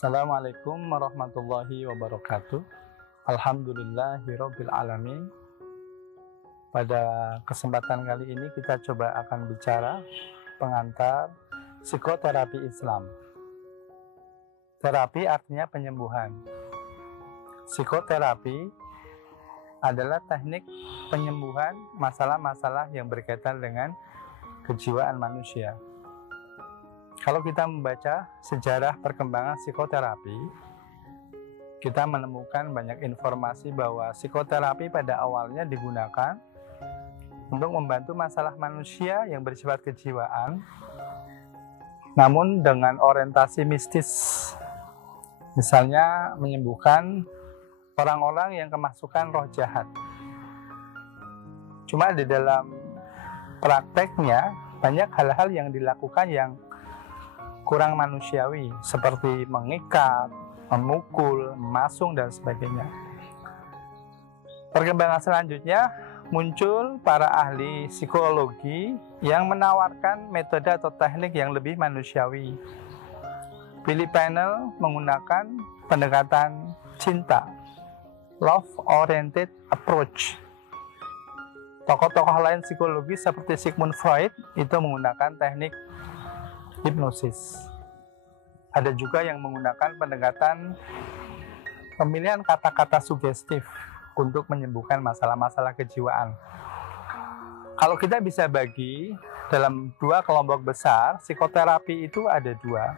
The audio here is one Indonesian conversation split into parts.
Assalamualaikum warahmatullahi wabarakatuh. Alhamdulillahirabbil alamin. Pada kesempatan kali ini kita coba akan bicara pengantar psikoterapi Islam. Terapi artinya penyembuhan. Psikoterapi adalah teknik penyembuhan masalah-masalah yang berkaitan dengan kejiwaan manusia. Kalau kita membaca sejarah perkembangan psikoterapi, kita menemukan banyak informasi bahwa psikoterapi pada awalnya digunakan untuk membantu masalah manusia yang bersifat kejiwaan, namun dengan orientasi mistis. Misalnya menyembuhkan orang-orang yang kemasukan roh jahat. Cuma di dalam prakteknya banyak hal-hal yang dilakukan yang kurang manusiawi, seperti mengikat, memukul, memasung, dan sebagainya. Perkembangan selanjutnya muncul para ahli psikologi yang menawarkan metode atau teknik yang lebih manusiawi. Philip Panel menggunakan pendekatan cinta, love-oriented approach. Tokoh-tokoh lain psikologi seperti Sigmund Freud itu menggunakan teknik hipnosis. Ada juga yang menggunakan pendekatan pemilihan kata-kata sugestif untuk menyembuhkan masalah-masalah kejiwaan. Kalau kita bisa bagi dalam dua kelompok besar, psikoterapi itu ada dua.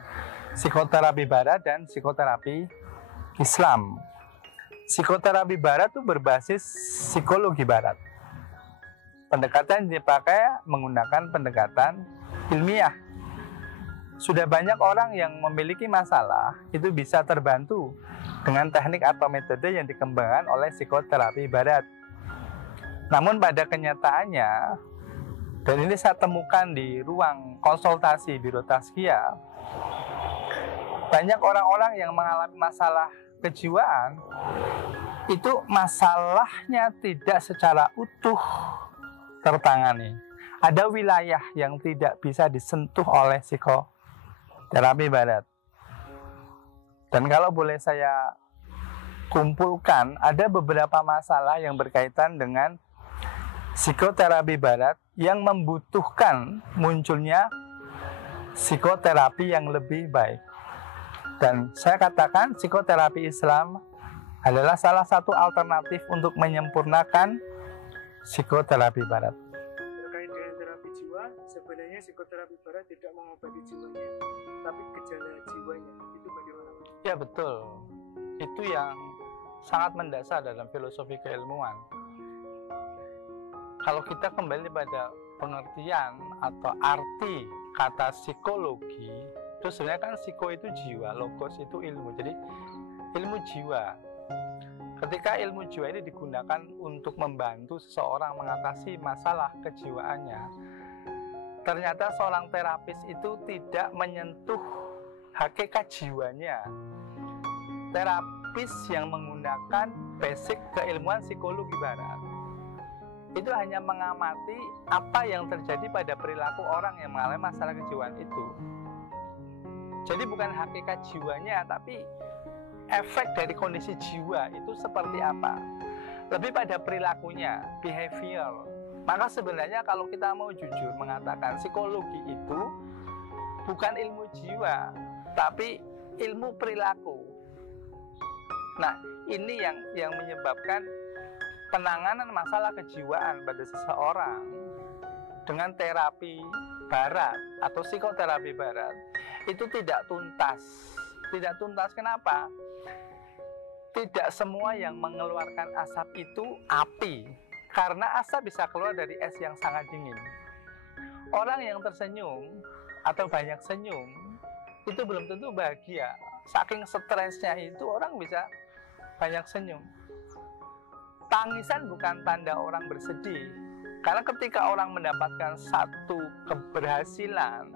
Psikoterapi barat dan psikoterapi Islam. Psikoterapi barat itu berbasis psikologi barat. Pendekatan yang dipakai menggunakan pendekatan ilmiah. Sudah banyak orang yang memiliki masalah itu bisa terbantu dengan teknik atau metode yang dikembangkan oleh psikoterapi barat. Namun pada kenyataannya, dan ini saya temukan di ruang konsultasi Biro Tazkiyah, banyak orang-orang yang mengalami masalah kejiwaan itu masalahnya tidak secara utuh tertangani. Ada wilayah yang tidak bisa disentuh oleh psikoterapi barat. Dan kalau boleh saya kumpulkan, ada beberapa masalah yang berkaitan dengan psikoterapi barat yang membutuhkan munculnya psikoterapi yang lebih baik. Dan saya katakan psikoterapi Islam adalah salah satu alternatif untuk menyempurnakan psikoterapi barat. Terkait dengan terapi jiwa, sebenarnya psikoterapi barat tidak mengobati jiwanya, tapi gejala jiwanya. Itu bagaimana? Ya betul, itu yang sangat mendasar dalam filosofi keilmuan. Kalau kita kembali pada pengertian atau arti kata psikologi, itu sebenarnya kan psiko itu jiwa, logos itu ilmu, jadi ilmu jiwa. Ketika ilmu jiwa ini digunakan untuk membantu seseorang mengatasi masalah kejiwaannya, ternyata seorang terapis itu tidak menyentuh hakikat jiwanya. Terapis yang menggunakan basic keilmuan psikologi barat itu hanya mengamati apa yang terjadi pada perilaku orang yang mengalami masalah kejiwaan itu. Jadi bukan hakikat jiwanya, tapi efek dari kondisi jiwa itu seperti apa. Lebih pada perilakunya, behavior. Maka sebenarnya kalau kita mau jujur mengatakan psikologi itu bukan ilmu jiwa, tapi ilmu perilaku. Nah, ini yang menyebabkan penanganan masalah kejiwaan pada seseorang dengan terapi barat atau psikoterapi barat itu tidak tuntas. Tidak tuntas kenapa? Tidak semua yang mengeluarkan asap itu api, karena asap bisa keluar dari es yang sangat dingin. Orang yang tersenyum atau banyak senyum itu belum tentu bahagia. Saking stresnya itu orang bisa banyak senyum. Tangisan bukan tanda orang bersedih, karena ketika orang mendapatkan satu keberhasilan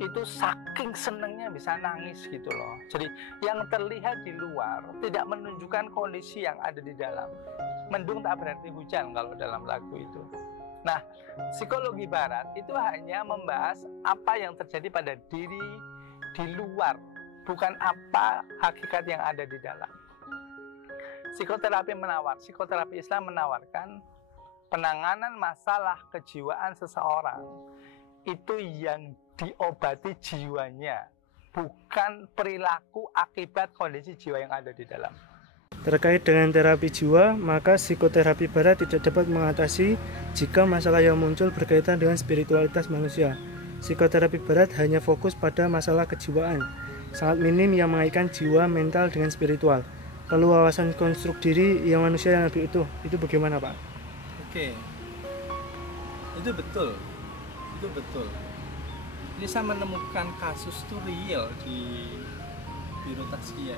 itu saking senengnya bisa nangis gitu loh. Jadi yang terlihat di luar tidak menunjukkan kondisi yang ada di dalam. Mendung tak berarti hujan kalau dalam lagu itu. Nah, psikologi barat itu hanya membahas apa yang terjadi pada diri di luar bukan apa hakikat yang ada di dalam. Psikoterapi Islam menawarkan penanganan masalah kejiwaan seseorang itu yang diobati jiwanya, bukan perilaku akibat kondisi jiwa yang ada di dalam. Terkait dengan terapi jiwa, maka psikoterapi barat tidak dapat mengatasi jika masalah yang muncul berkaitan dengan spiritualitas manusia. Psikoterapi barat hanya fokus pada masalah kejiwaan, sangat minim yang mengaitkan jiwa, mental dengan spiritual. Lalu wawasan konstruk diri yang manusia yang lebih utuh, itu bagaimana Pak? Oke, itu betul. Ini saya menemukan kasus itu real di Biro Tazkiyah.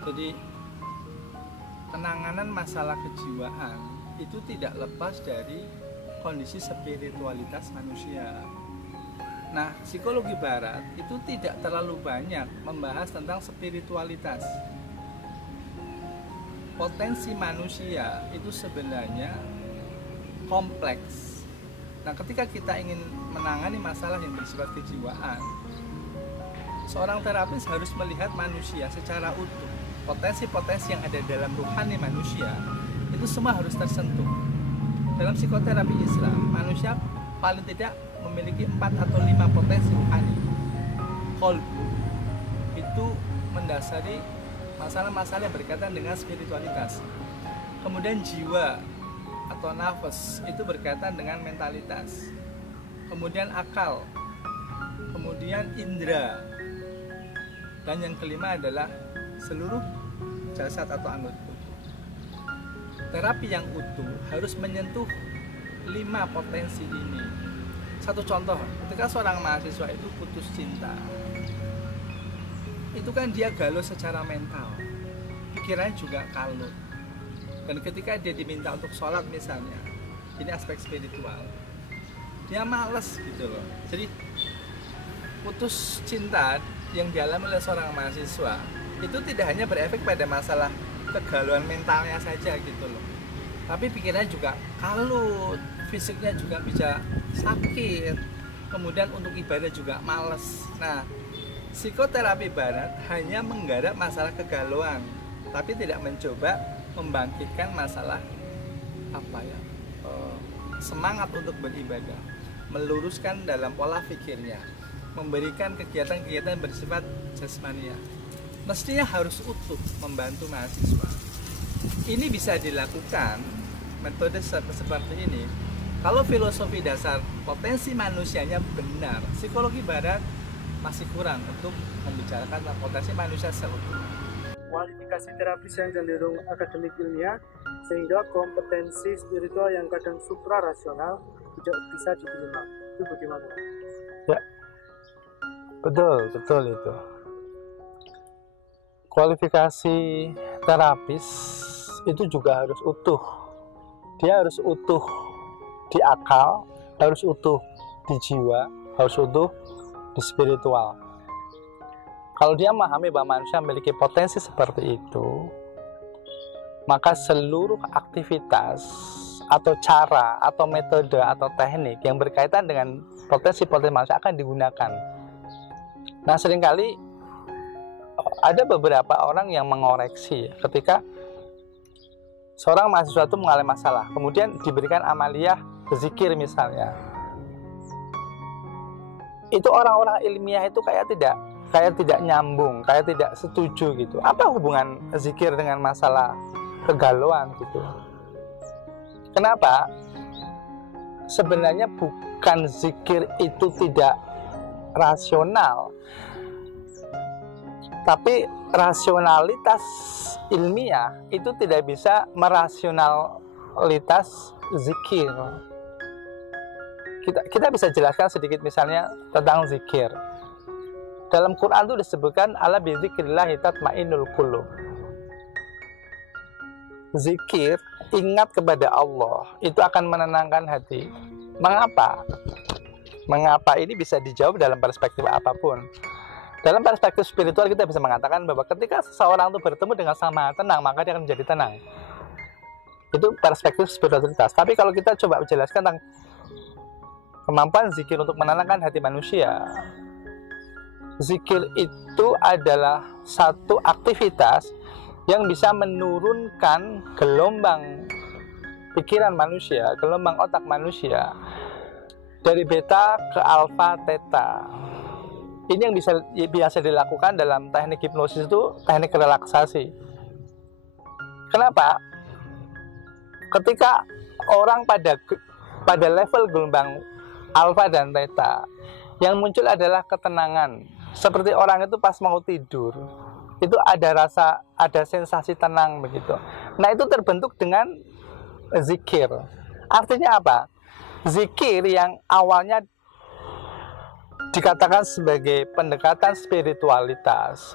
Jadi penanganan masalah kejiwaan itu tidak lepas dari kondisi spiritualitas manusia. Nah, psikologi barat itu tidak terlalu banyak membahas tentang spiritualitas. Potensi manusia itu sebenarnya kompleks. Nah, ketika kita ingin menangani masalah yang bersifat kejiwaan, seorang terapis harus melihat manusia secara utuh. Potensi-potensi yang ada dalam rohani manusia itu semua harus tersentuh. Dalam psikoterapi Islam, manusia paling tidak memiliki 4 atau 5 potensi rohani. Qalbu itu mendasari masalah-masalah yang berkaitan dengan spiritualitas. Kemudian jiwa atau nafas itu berkaitan dengan mentalitas. Kemudian akal. Kemudian indera. Dan yang kelima adalah seluruh jasad atau anggota tubuh. Terapi yang utuh harus menyentuh 5 potensi ini. Satu contoh, ketika seorang mahasiswa itu putus cinta, itu kan dia galau secara mental, pikirannya juga kalut. Dan ketika dia diminta untuk sholat misalnya, ini aspek spiritual, dia males gitu loh. Jadi putus cinta yang dialami oleh seorang mahasiswa itu tidak hanya berefek pada masalah kegalauan mentalnya saja gitu loh, tapi pikirannya juga kalut, fisiknya juga bisa sakit, kemudian untuk ibadah juga males. Nah, psikoterapi barat hanya menggarap masalah kegalauan, tapi tidak mencoba membangkitkan masalah semangat untuk beribadah, meluruskan dalam pola pikirnya, memberikan kegiatan-kegiatan bersifat jasmania. Mestinya harus utuh membantu mahasiswa. Ini bisa dilakukan metode seperti ini kalau filosofi dasar potensi manusianya benar. Psikologi barat masih kurang untuk membicarakan tentang potensi manusia seutuhnya. Kualifikasi terapis yang cenderung akademik ilmiah, sehingga kompetensi spiritual yang kadang suprarasional tidak bisa diterima. Itu bagaimana? Ya, betul itu. Kualifikasi terapis itu juga harus utuh. Dia harus utuh di akal, harus utuh di jiwa, harus utuh di spiritual. Kalau dia memahami bahwa manusia memiliki potensi seperti itu, maka seluruh aktivitas atau cara atau metode atau teknik yang berkaitan dengan potensi-potensi manusia akan digunakan. Nah, seringkali ada beberapa orang yang mengoreksi ketika seorang mahasiswa itu mengalami masalah, kemudian diberikan amaliyah zikir misalnya. Itu orang-orang ilmiah itu kayak tidak nyambung, kayak tidak setuju gitu. Apa hubungan zikir dengan masalah kegalauan gitu? Kenapa? Sebenarnya bukan zikir itu tidak rasional, tapi rasionalitas ilmiah itu tidak bisa merasionalitas zikir. Kita bisa jelaskan sedikit misalnya tentang zikir. Dalam Quran itu disebutkan ala bizikrillah tatmainnul qulub. Zikir, ingat kepada Allah, itu akan menenangkan hati. Mengapa? Mengapa ini bisa dijawab dalam perspektif apapun. Dalam perspektif spiritual kita bisa mengatakan bahwa ketika seseorang itu bertemu dengan sama tenang, maka dia akan menjadi tenang. Itu perspektif spiritualitas. Tapi kalau kita coba menjelaskan tentang kemampuan zikir untuk menenangkan hati manusia, zikir itu adalah satu aktivitas yang bisa menurunkan gelombang pikiran manusia, gelombang otak manusia dari beta ke alfa theta. Ini yang biasa dilakukan dalam teknik hipnosis, itu teknik relaksasi. Kenapa? Ketika orang pada level gelombang alfa dan theta, yang muncul adalah ketenangan. Seperti orang itu pas mau tidur, itu ada sensasi tenang begitu. Nah, itu terbentuk dengan zikir. Artinya apa? Zikir yang awalnya dikatakan sebagai pendekatan spiritualitas,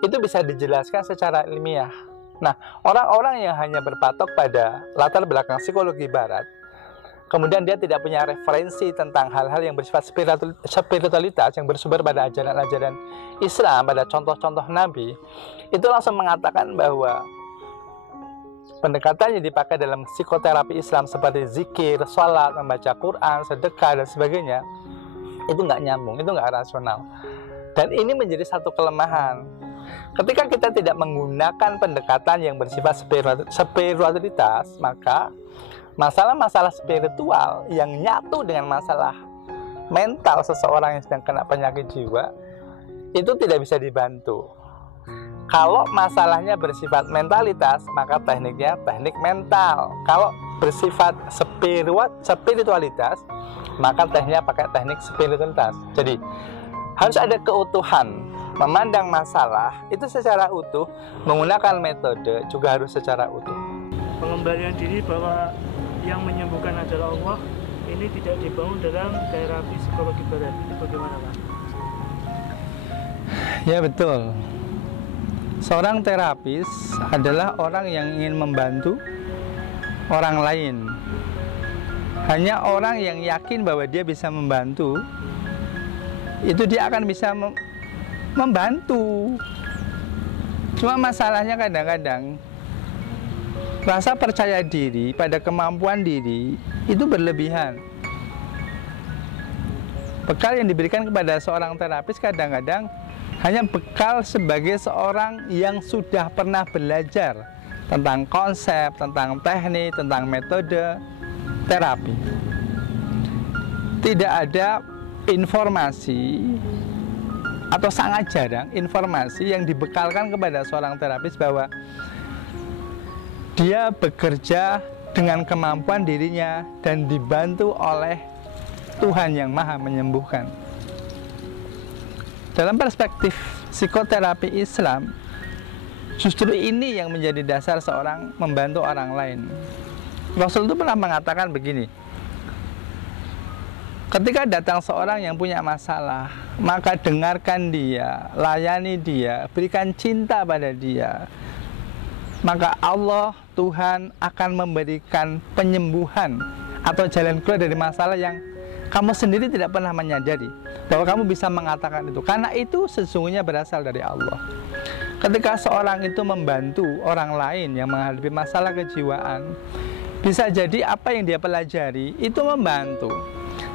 itu bisa dijelaskan secara ilmiah. Nah, orang-orang yang hanya berpatok pada latar belakang psikologi barat, kemudian dia tidak punya referensi tentang hal-hal yang bersifat spiritualitas yang bersumber pada ajaran-ajaran Islam, pada contoh-contoh Nabi, itu langsung mengatakan bahwa pendekatan yang dipakai dalam psikoterapi Islam seperti zikir, sholat, membaca Quran, sedekah, dan sebagainya, itu nggak nyambung, itu nggak rasional. Dan ini menjadi satu kelemahan. Ketika kita tidak menggunakan pendekatan yang bersifat spiritualitas, maka masalah-masalah spiritual yang nyatu dengan masalah mental seseorang yang sedang kena penyakit jiwa, itu tidak bisa dibantu. Kalau masalahnya bersifat mentalitas, maka tekniknya teknik mental. Kalau bersifat spiritualitas, maka tekniknya pakai teknik spiritualitas. Jadi harus ada keutuhan. Memandang masalah itu secara utuh, menggunakan metode juga harus secara utuh. Pengembalian diri bahwa yang menyembuhkan adalah Allah, ini tidak dibangun dalam terapi psikologi barat. Ini bagaimana, Pak? Ya, betul. Seorang terapis adalah orang yang ingin membantu orang lain. Hanya orang yang yakin bahwa dia bisa membantu, itu dia akan bisa membantu. Cuma masalahnya kadang-kadang rasa percaya diri pada kemampuan diri itu berlebihan. Bekal yang diberikan kepada seorang terapis kadang-kadang hanya bekal sebagai seorang yang sudah pernah belajar tentang konsep, tentang teknik, tentang metode terapi. Tidak ada informasi atau sangat jarang informasi yang dibekalkan kepada seorang terapis bahwa dia bekerja dengan kemampuan dirinya dan dibantu oleh Tuhan yang Maha Menyembuhkan. Dalam perspektif psikoterapi Islam, justru ini yang menjadi dasar seorang membantu orang lain. Rasul itu pernah mengatakan begini, ketika datang seorang yang punya masalah, maka dengarkan dia, layani dia, berikan cinta pada dia. Maka Allah, Tuhan akan memberikan penyembuhan atau jalan keluar dari masalah yang kamu sendiri tidak pernah menyadari bahwa kamu bisa mengatakan itu. Karena itu sesungguhnya berasal dari Allah. Ketika seorang itu membantu orang lain yang menghadapi masalah kejiwaan, bisa jadi apa yang dia pelajari itu membantu.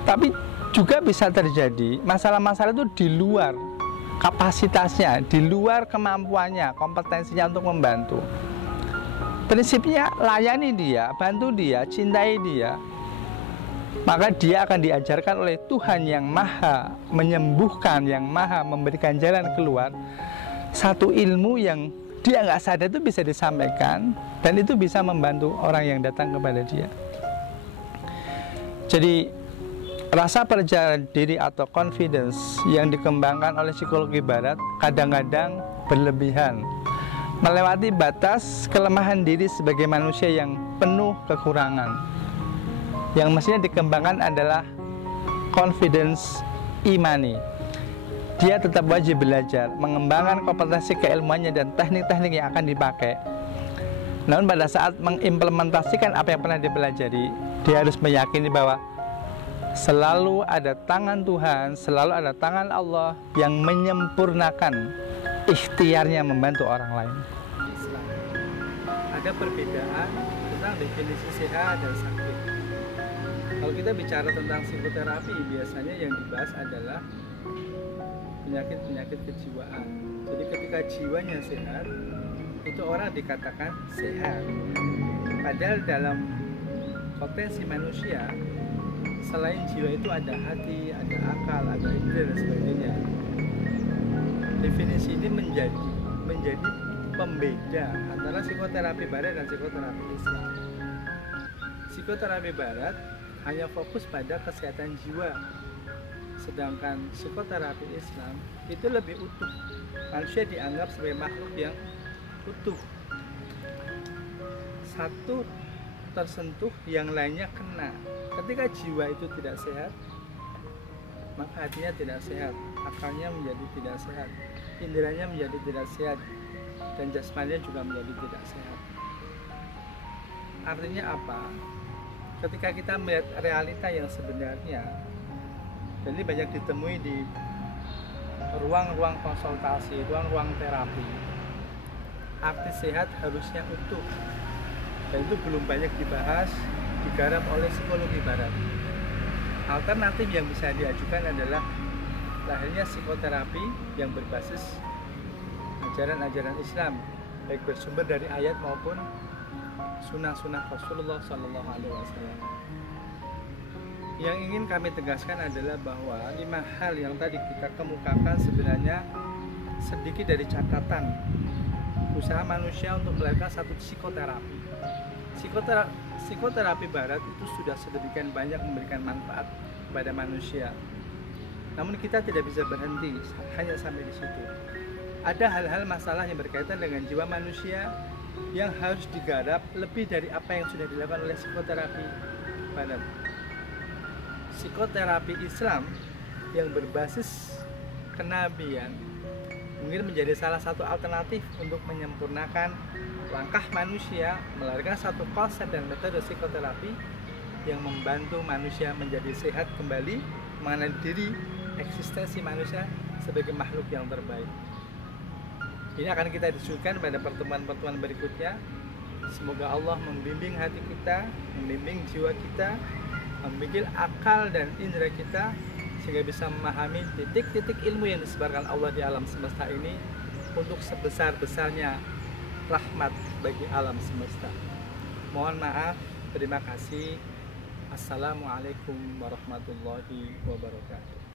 Tapi juga bisa terjadi masalah-masalah itu di luar kapasitasnya, di luar kemampuannya, kompetensinya untuk membantu. Prinsipnya layani dia, bantu dia, cintai dia. Maka dia akan diajarkan oleh Tuhan yang Maha Menyembuhkan, yang Maha memberikan jalan keluar, satu ilmu yang dia nggak sadar itu bisa disampaikan, dan itu bisa membantu orang yang datang kepada dia. Jadi rasa percaya diri atau confidence yang dikembangkan oleh psikologi barat kadang-kadang berlebihan, melewati batas kelemahan diri sebagai manusia yang penuh kekurangan. Yang mestinya dikembangkan adalah confidence imani. Dia tetap wajib belajar, mengembangkan kompetensi keilmuannya dan teknik-teknik yang akan dipakai. Namun pada saat mengimplementasikan apa yang pernah dipelajari, dia harus meyakini bahwa selalu ada tangan Tuhan, selalu ada tangan Allah yang menyempurnakan ikhtiarnya membantu orang lain. Islam. Ada perbedaan tentang definisi sehat dan sakit. Kalau kita bicara tentang psikoterapi, biasanya yang dibahas adalah penyakit-penyakit kejiwaan. Jadi ketika jiwanya sehat, itu orang dikatakan sehat. Padahal dalam potensi manusia, selain jiwa itu ada hati, ada akal, ada indera dan sebagainya. Definisi ini menjadi pembeda antara psikoterapi barat dan psikoterapi Islam. Psikoterapi barat hanya fokus pada kesehatan jiwa, sedangkan psikoterapi Islam itu lebih utuh. Manusia dianggap sebagai makhluk yang utuh. Satu tersentuh, yang lainnya kena. Ketika jiwa itu tidak sehat, maka hatinya tidak sehat, akalnya menjadi tidak sehat, inderanya menjadi tidak sehat, dan jasmaninya juga menjadi tidak sehat. Artinya apa? Ketika kita melihat realita yang sebenarnya, dan ini banyak ditemui di ruang-ruang konsultasi, ruang-ruang terapi, arti sehat harusnya utuh, dan itu belum banyak dibahas, digarap oleh psikologi barat. Alternatif yang bisa diajukan adalah lahirnya psikoterapi yang berbasis ajaran-ajaran Islam, baik bersumber dari ayat maupun sunnah-sunnah Rasulullah SAW. Yang ingin kami tegaskan adalah bahwa 5 hal yang tadi kita kemukakan sebenarnya sedikit dari catatan usaha manusia untuk melakukan satu psikoterapi. Psikoterapi barat itu sudah sedemikian banyak memberikan manfaat kepada manusia. Namun kita tidak bisa berhenti hanya sampai di situ. Ada hal-hal masalah yang berkaitan dengan jiwa manusia yang harus digarap lebih dari apa yang sudah dilakukan oleh psikoterapi barat. Psikoterapi Islam yang berbasis kenabian mungkin menjadi salah satu alternatif untuk menyempurnakan langkah manusia melahirkan satu konsep dan metode psikoterapi yang membantu manusia menjadi sehat kembali, mengenali diri, eksistensi manusia sebagai makhluk yang terbaik. Ini akan kita diskusikan pada pertemuan-pertemuan berikutnya. Semoga Allah membimbing hati kita, membimbing jiwa kita, membimbing akal dan indera kita, sehingga bisa memahami titik-titik ilmu yang disebarkan Allah di alam semesta ini untuk sebesar-besarnya rahmat bagi alam semesta. Mohon maaf, terima kasih. Assalamualaikum warahmatullahi wabarakatuh.